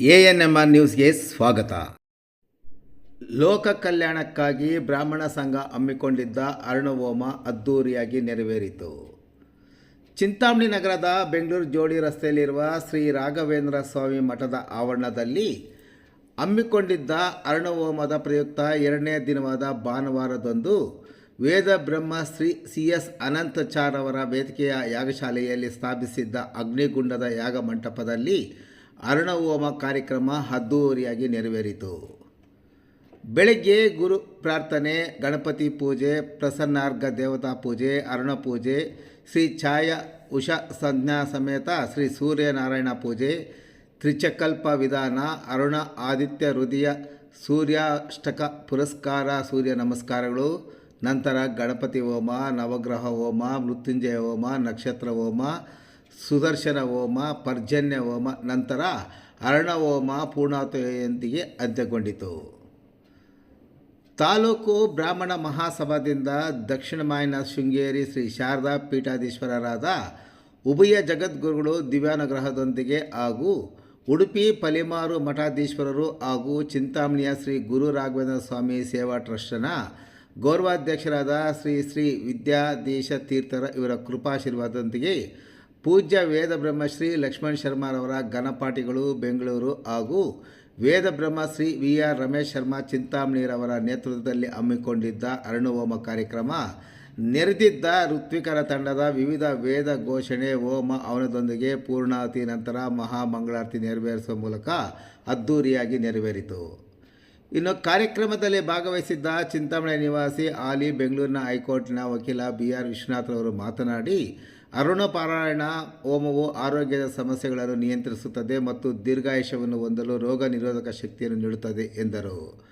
ANMR ನ್ಯೂಸ್ಗೆ ಸ್ವಾಗತ. ಲೋಕ ಕಲ್ಯಾಣಕ್ಕಾಗಿ ಬ್ರಾಹ್ಮಣ ಸಂಘ ಹಮ್ಮಿಕೊಂಡಿದ್ದ ಅರುಣಹೋಮ ಅದ್ದೂರಿಯಾಗಿ ನೆರವೇರಿತು. ಚಿಂತಾಮಣಿ ನಗರದ ಬೆಂಗಳೂರು ಜೋಡಿ ರಸ್ತೆಯಲ್ಲಿರುವ ಶ್ರೀ ರಾಘವೇಂದ್ರ ಸ್ವಾಮಿ ಮಠದ ಆವರಣದಲ್ಲಿ ಹಮ್ಮಿಕೊಂಡಿದ್ದ ಅರುಣಹೋಮದ ಪ್ರಯುಕ್ತ ಎರಡನೇ ದಿನವಾದ ಭಾನುವಾರದಂದು ವೇದ ಬ್ರಹ್ಮ ಶ್ರೀ ಸಿ ಎಸ್ ಅನಂತಚಾರ್ ಅವರ ವೇದಿಕೆಯ ಯಾಗಶಾಲೆಯಲ್ಲಿ ಸ್ಥಾಪಿಸಿದ್ದ ಅಗ್ನಿಗುಂಡದ ಯಾಗ ಮಂಟಪದಲ್ಲಿ ಅರುಣಹೋಮ ಕಾರ್ಯಕ್ರಮ ಅದ್ದೂರಿಯಾಗಿ ನೆರವೇರಿತು. ಬೆಳಗ್ಗೆ ಗುರು ಪ್ರಾರ್ಥನೆ, ಗಣಪತಿ ಪೂಜೆ, ಪ್ರಸನ್ನಾರ್ಘ ದೇವತಾ ಪೂಜೆ, ಅರುಣ ಪೂಜೆ, ಶ್ರೀ ಛಾಯ ಉಷಾ ಸಂಜ್ಞಾ ಸಮೇತ ಶ್ರೀ ಸೂರ್ಯನಾರಾಯಣ ಪೂಜೆ, ತ್ರಿಚಕಲ್ಪ ವಿಧಾನ, ಅರುಣ ಆದಿತ್ಯ ಹೃದಯ ಸೂರ್ಯಾಷ್ಟಕ ಪುರಸ್ಕಾರ, ಸೂರ್ಯ ನಮಸ್ಕಾರಗಳು, ನಂತರ ಗಣಪತಿ ಹೋಮ, ನವಗ್ರಹ ಹೋಮ, ಮೃತ್ಯುಂಜಯ ಹೋಮ, ನಕ್ಷತ್ರ ಹೋಮ ಸುದರ್ಶನ ಹೋಮ ಪರ್ಜನ್ಯ ಹೋಮ ನಂತರ ಅರಣ ಹೋಮ ಪೂರ್ಣಾಹುತಿಯೊಂದಿಗೆ ಅಂತ್ಯಗೊಂಡಿತು. ತಾಲೂಕು ಬ್ರಾಹ್ಮಣ ಮಹಾಸಭಾದಿಂದ ದಕ್ಷಿಣ ಮಾಯನ ಶೃಂಗೇರಿ ಶ್ರೀ ಶಾರದಾ ಪೀಠಾಧೀಶ್ವರರಾದ ಉಭಯ ಜಗದ್ಗುರುಗಳು ದಿವ್ಯಾನುಗ್ರಹದೊಂದಿಗೆ ಹಾಗೂ ಉಡುಪಿ ಪಲಿಮಾರು ಮಠಾಧೀಶ್ವರರು ಹಾಗೂ ಚಿಂತಾಮಣಿಯ ಶ್ರೀ ಗುರು ರಾಘವೇಂದ್ರ ಸ್ವಾಮಿ ಸೇವಾ ಟ್ರಸ್ಟ್ನ ಗೌರವಾಧ್ಯಕ್ಷರಾದ ಶ್ರೀ ಶ್ರೀ ವಿದ್ಯಾಧೀಶ ತೀರ್ಥರ ಇವರ ಕೃಪಾಶೀರ್ವಾದದೊಂದಿಗೆ ಪೂಜ್ಯ ವೇದ ಬ್ರಹ್ಮಶ್ರೀ ಲಕ್ಷ್ಮಣ್ ಶರ್ಮಾರವರ ಘನಪಾಠಿಗಳು ಬೆಂಗಳೂರು ಹಾಗೂ ವೇದ ಬ್ರಹ್ಮ ಶ್ರೀ ವಿ ಆರ್ ರಮೇಶ್ ಶರ್ಮಾ ಚಿಂತಾಮಣಿರವರ ನೇತೃತ್ವದಲ್ಲಿ ಹಮ್ಮಿಕೊಂಡಿದ್ದ ಅರುಣೋಮ ಕಾರ್ಯಕ್ರಮ, ನೆರೆದಿದ್ದ ಋತ್ವಿಕರ ತಂಡದ ವಿವಿಧ ವೇದ ಘೋಷಣೆ, ಹೋಮ ಅವನದೊಂದಿಗೆ ಪೂರ್ಣಾಹುತಿ ನಂತರ ಮಹಾಮಂಗಳಾರತಿ ನೆರವೇರಿಸುವ ಮೂಲಕ ಅದ್ಧೂರಿಯಾಗಿ ನೆರವೇರಿತು. ಇನ್ನು ಕಾರ್ಯಕ್ರಮದಲ್ಲಿ ಭಾಗವಹಿಸಿದ್ದ ಚಿಂತಾಮಣಿ ನಿವಾಸಿ ಆಲಿ ಬೆಂಗಳೂರಿನ ಹೈಕೋರ್ಟ್ನ ವಕೀಲ ಬಿ ಆರ್ ವಿಶ್ವನಾಥ್ರವರು ಮಾತನಾಡಿ ಅರುಣ ಪಾರಾಯಣ ಹೋಮವು ಆರೋಗ್ಯದ ಸಮಸ್ಯೆಗಳನ್ನು ನಿಯಂತ್ರಿಸುತ್ತದೆ ಮತ್ತು ದೀರ್ಘಾಯುಷ್ಯವನ್ನು ಹೊಂದಲು ರೋಗ ನಿರೋಧಕ ಶಕ್ತಿಯನ್ನು ನೀಡುತ್ತದೆ ಎಂದರು.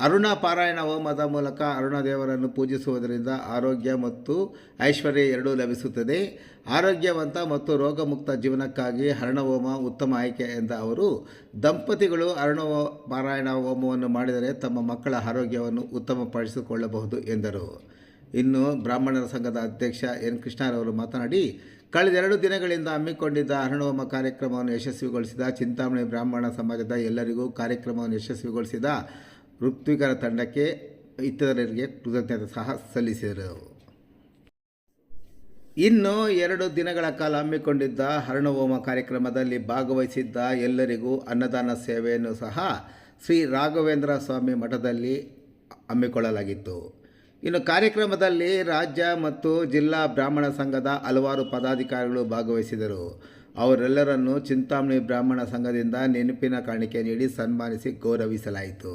ಅರುಣ ಪಾರಾಯಣ ಹೋಮದ ಮೂಲಕ ಅರುಣ ದೇವರನ್ನು ಪೂಜಿಸುವುದರಿಂದ ಆರೋಗ್ಯ ಮತ್ತು ಐಶ್ವರ್ಯ ಎರಡೂ ಲಭಿಸುತ್ತದೆ. ಆರೋಗ್ಯವಂತ ಮತ್ತು ರೋಗಮುಕ್ತ ಜೀವನಕ್ಕಾಗಿ ಹರಣಹೋಮ ಉತ್ತಮ ಆಯ್ಕೆ ಎಂದ ಅವರು, ದಂಪತಿಗಳು ಅರುಣ ಪಾರಾಯಣ ಹೋಮವನ್ನು ಮಾಡಿದರೆ ತಮ್ಮ ಮಕ್ಕಳ ಆರೋಗ್ಯವನ್ನು ಉತ್ತಮಪಡಿಸಿಕೊಳ್ಳಬಹುದು ಎಂದರು. ಇನ್ನು ಬ್ರಾಹ್ಮಣರ ಸಂಘದ ಅಧ್ಯಕ್ಷ ಎನ್ ಕೃಷ್ಣರವರು ಮಾತನಾಡಿ ಕಳೆದೆರಡು ದಿನಗಳಿಂದ ಹಮ್ಮಿಕೊಂಡಿದ್ದ ಅರಣೋಮ ಕಾರ್ಯಕ್ರಮವನ್ನು ಯಶಸ್ವಿಗೊಳಿಸಿದ ಚಿಂತಾಮಣಿ ಬ್ರಾಹ್ಮಣ ಸಮಾಜದ ಎಲ್ಲರಿಗೂ ಕಾರ್ಯಕ್ರಮವನ್ನು ಯಶಸ್ವಿಗೊಳಿಸಿದ ಋತ್ವಿಕರ ತಂಡಕ್ಕೆ ಇತರರಿಗೆ ಕೃತಜ್ಞತೆ ಸಹ ಸಲ್ಲಿಸಿದರು. ಇನ್ನು ಎರಡು ದಿನಗಳ ಕಾಲ ಹಮ್ಮಿಕೊಂಡಿದ್ದ ಹರಣಹೋಮ ಕಾರ್ಯಕ್ರಮದಲ್ಲಿ ಭಾಗವಹಿಸಿದ್ದ ಎಲ್ಲರಿಗೂ ಅನ್ನದಾನ ಸೇವೆಯನ್ನು ಸಹ ಶ್ರೀ ರಾಘವೇಂದ್ರ ಸ್ವಾಮಿ ಮಠದಲ್ಲಿ ಹಮ್ಮಿಕೊಳ್ಳಲಾಗಿತ್ತು. ಇನ್ನು ಕಾರ್ಯಕ್ರಮದಲ್ಲಿ ರಾಜ್ಯ ಮತ್ತು ಜಿಲ್ಲಾ ಬ್ರಾಹ್ಮಣ ಸಂಘದ ಹಲವಾರು ಪದಾಧಿಕಾರಿಗಳು ಭಾಗವಹಿಸಿದರು. ಅವರೆಲ್ಲರನ್ನು ಚಿಂತಾಮಣಿ ಬ್ರಾಹ್ಮಣ ಸಂಘದಿಂದ ನೆನಪಿನ ಕಾಣಿಕೆ ನೀಡಿ ಸನ್ಮಾನಿಸಿ ಗೌರವಿಸಲಾಯಿತು.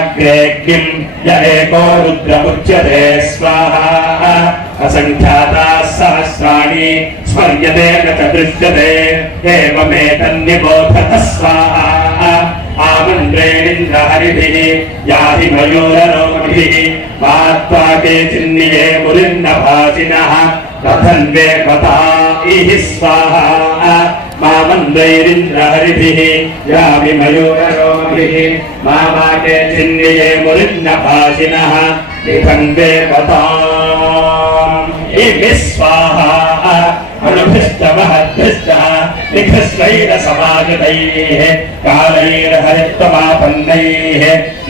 అగ్రే కిం య ఏకో రుద్ర ఉచ్యతే స్వాహ అసంఖ్యాతా సహస్రాణి స్మర్యతే నచ దృశ్యతే ఏమేతన్నిబోధత స్వాహ ఆమండ్రేణింద్ర హరిభిః యాది మయూరరోమభిః మాత్వా కేచిన్నియే ములిన్న భాసినః రథన్వే కథా ఇహి స్వాహ स्वाहा मामन्दैरिन्द्रहरिभिः यामि मयूररोमभिः मामा केचिन्निये मुरिन्नभासिनः लिखन्वे कथाम् इह स्वाहा अनुभिष्ट महद्भिष्ट निखस्वैरसमागतैः कालैर्हरित्वमापन्नैः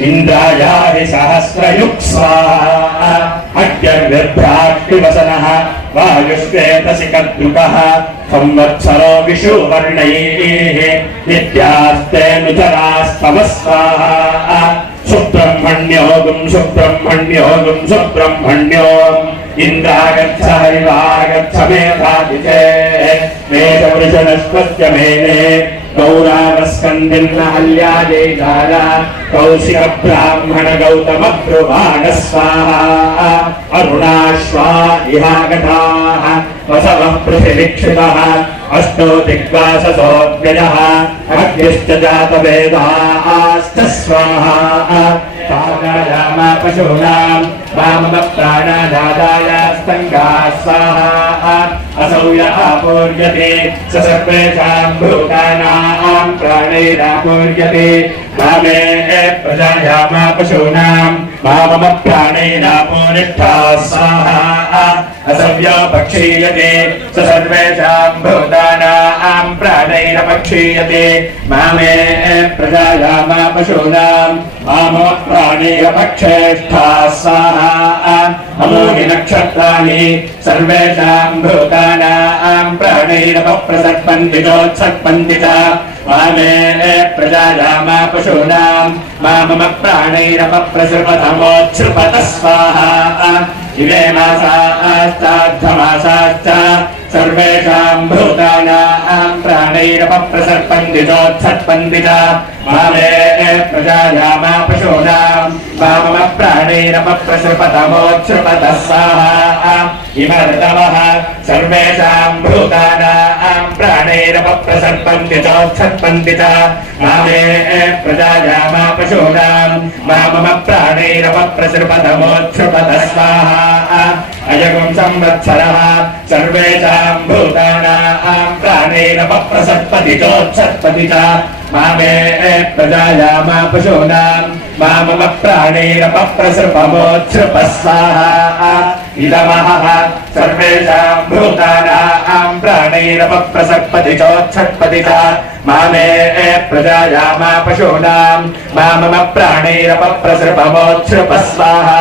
इन्द्रायाहि सहस्रयुक् स्वाहा अग्निर्भ्राक्तिवसनः वायुश्वेतसि कद्रुकः संवत्सरो विषुवर्णैः नित्यास्ते नुचरास्तमः स्वाहा सुब्रह्मण्योगुं सुब्रह्मण्योगुं सुब्रह्मण्योम् इन्द्रागच्छ हरिवागच्छ मेधादिते मेधवृषणस्पत्य मेने गौरावस्कन्दिन्नहल्यादेकाल कौशिकब्राह्मण गौतम स्वाहा अरुणाश्वा इहागताः वसवः पृथिवीक्षितः अष्टो दिग्वाससोऽव्ययः अग्निश्च जातवेदाश्च स्वाहा पादायाम पशूनाम् वाममप्राणादाय स्तङ्गाः स्वाहा असौ यः पूर्यते स सर्वेषाम् भूतानाम् प्राणैरापूर्यते मामे प्रजायाम पशूनाम् मामम प्राणैरापूरिष्ठा स्वाहा असव्यो भक्षीयते स सर्वेषाम् भूतानाम् प्राणैरपक्षीयते मामे प्रजायाम पशूनाम् मामम प्राणैरपक्षेष्ठा स्वाहा అమోని నక్షత్రాన్ని సర్వేషాం భూతానాం ప్రాణైరవ ప్రసర్పంతి చోత్సర్పంతి చ వామే ప్రజాయామ పశూనాం మా మమ ప్రాణైరవ ప్రసృపథమోత్సృపత స్వాహ ఇవే మాసాస్తార్థమాసాశ్చ సర్వేషాం భూతానాం ప్రాణైరవ ప్రసర్పంతి చోత్సర్పంతి प्रजायामा पशूनाम् वाममप्राणैरमप्रसृपतमोच्छ्रुपतः साहा इमर्तमः सर्वेषाम् भूतानाम् प्राणैरमप्रसर्पन्ति चोत्सर्पन्ति च मामे प्रजायामा पशूनाम् वाममप्राणैरमप्रसृपतमोच्छ्रुपतः स्वाहा अयगुम् संवत्सरः सर्वेषाम् भूतानाम् प्राणैरपप्रसर्पति चोत्सर्पति च मामे प्रजायाम पशूनाम् मामम प्राणैरपप्रसृपमोच्छ्रुपः स्वाहा इदमहः सर्वेषाम् भूतानाम् प्राणैरपप्रसर्पति चोत्सर्पति च मामे प्रजायाम पशूनाम् मामम प्राणैरपप्रसृपमोच्छ्रुपः स्वाहा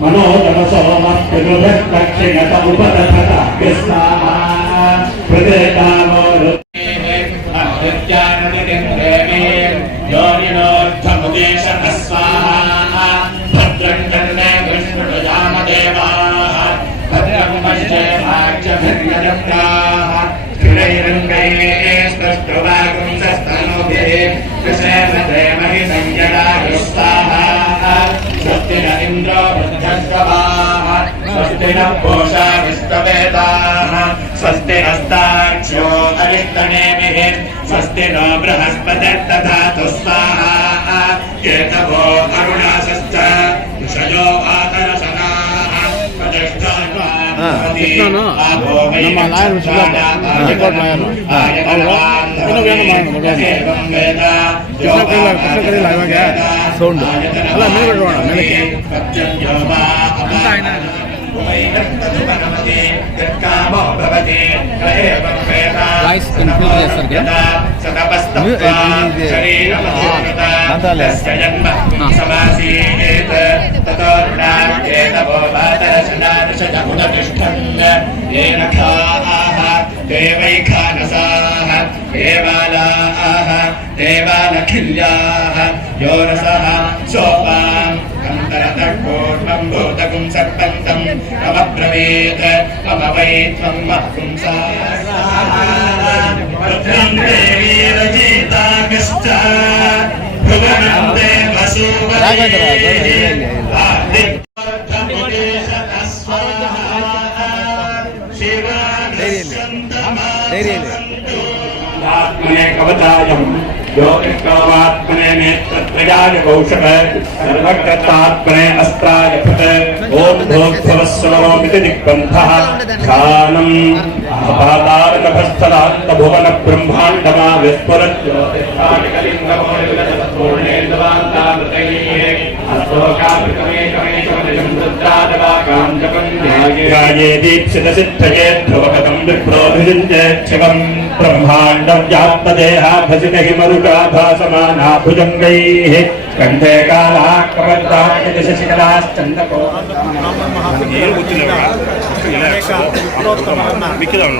मनोजमसो मत्पितुभिर्दक्षिणत उपदधराणि स्वाहा हृदयकामो योनिनोर्धमुदेशतः स्वाहा भद्रं कर्णे विष्णुजामदेवाः भद्रं पश्येमाक्षभिर्यजत्राः स्थिरैरङ्गैः स्पष्टवागुंसस्तनोभिः कृशेमहि संयदायुस्ताः स्वस्ति न इन्द्रो वृद्धस्वभाः स्वस्तिनः घोषा विश्ववेदाः स्वस्ति हस्ताक्षो हरिस्तनेमिः स्वस्ति नो बृहस्पतिर्दधातु स्वाहा केतवो अरुणाशश्च ऋषयो वातरसनाः ಸೌಂಡ್ ಅಲ್ಲ ಮೇಲೆ ಬಿಡುವ ಮೇಲೆ వాయిస్ కన్ఫ్యూజ్ చేస్తారు కదా? దేవైఖానసాహ దేవాలాహ దేవాలఖిల్యాహ యోరసః సోపాం ममब्रवीत् मम वै त्वं महपुंसा रुद्रं देवीरजितागश्च भुवनं आत्मने कवचायम् यो विक्रमात्मने नेत्रत्रयाय कौशल सर्वकृतात्मने अस्त्राय फट भोक्भवस्वरोमिति दिग्बन्धः, ध्यानम् आपातारकभस्थलात्तभुवन ब्रह्माण्डमा विस्फुरत् ध्याये े दीप्सितसिद्धये ध्रुवगतम् विप्रोभिषिञ्जेक्षिवम् ब्रह्माण्डम् व्याप्तदेहाभसितहि मरुकाभासमानाभुजङ्गैः कण्ठे कालः कमन्ताशशिखराश्चन्दको మిక్కిదాం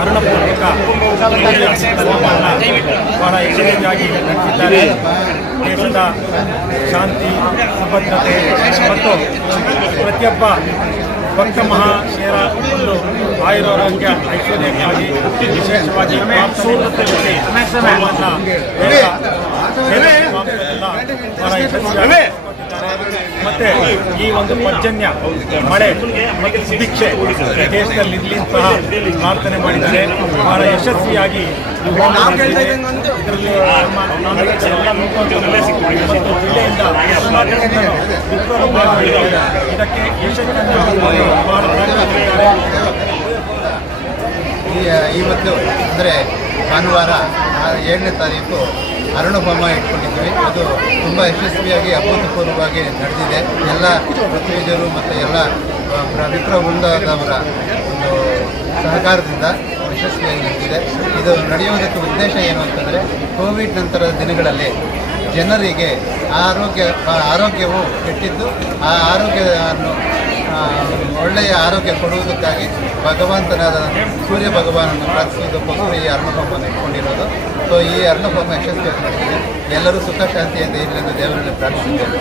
ಅರುಣಪೂರ್ವಕ ಹೋಮವನ್ನು ಬಹಳ ಯಶಸ್ವಿಯಾಗಿ ನಡೆಸಿದ್ದಾರೆ ದೇಶದ ಶಾಂತಿ ಸುಭದ್ರತೆ ಮತ್ತು ಪ್ರತಿಯೊಬ್ಬ ಭಕ್ತ ಮಹಾಶಯರ ಒಂದು ಆಯುರಾರೋಗ್ಯ ಐಶ್ವರ್ಯಕ್ಕಾಗಿ ವಿಶೇಷವಾಗಿ ಪ್ರಾರ್ಥನೆ ಮತ್ತೆ ಈ ಒಂದು ಪರ್ಜನ್ಯ ಮಳೆ ಭಿಕ್ಷೆ ದೇಶದಲ್ಲಿ ಸಹ ಪ್ರಾರ್ಥನೆ ಮಾಡಿದ್ದಾರೆ ಬಹಳ ಯಶಸ್ವಿಯಾಗಿ ಇದಕ್ಕೆ ಇವತ್ತು ಅಂದರೆ ಭಾನುವಾರ ಏಳನೇ ತಾರೀಕು ಅರುಣ ಇಟ್ಕೊಂಡಿದ್ದೀವಿ ಇಟ್ಕೊಂಡಿದ್ವಿ. ಅದು ತುಂಬ ಯಶಸ್ವಿಯಾಗಿ ಅಭೂತಪೂರ್ವವಾಗಿ ನಡೆದಿದೆ. ಎಲ್ಲ ಪೃಥ್ವಿಜರು ಮತ್ತು ಎಲ್ಲ ಆ, ಮುಂದಾದವರ ಒಂದು ಸಹಕಾರದಿಂದ ಯಶಸ್ವಿಯಾಗಿ ನಡೆದಿದೆ. ಇದು ನಡೆಯುವುದಕ್ಕೆ ಉದ್ದೇಶ ಏನು ಅಂತಂದರೆ ಕೋವಿಡ್ ನಂತರದ ದಿನಗಳಲ್ಲಿ ಜನರಿಗೆ ಆರೋಗ್ಯ ಆರೋಗ್ಯವು ಕೆಟ್ಟಿದ್ದು ಆ ಆರೋಗ್ಯವನ್ನು ಒಳ್ಳೆಯ ಆರೋಗ್ಯ ಕೊಡುವುದಕ್ಕಾಗಿ ಭಗವಂತನಾದ ಸೂರ್ಯ ಭಗವಾನನ್ನು ಪ್ರಾರ್ಥಿಸೋದಕ್ಕೋಸ್ಕರ ಈ ಅರ್ಣಹೋಮವನ್ನು ಇಟ್ಕೊಂಡಿರೋದು. ಸೊ ಈ ಅರ್ಣಹೋಮ ಯಶಸ್ವಿಯಾಗಿ ಎಲ್ಲರೂ ಸುಖ ಶಾಂತಿಯಿಂದ ಇರಲೆಂದು ದೇವರಲ್ಲಿ ಪ್ರಾರ್ಥಿಸಿದ್ದೇವೆ.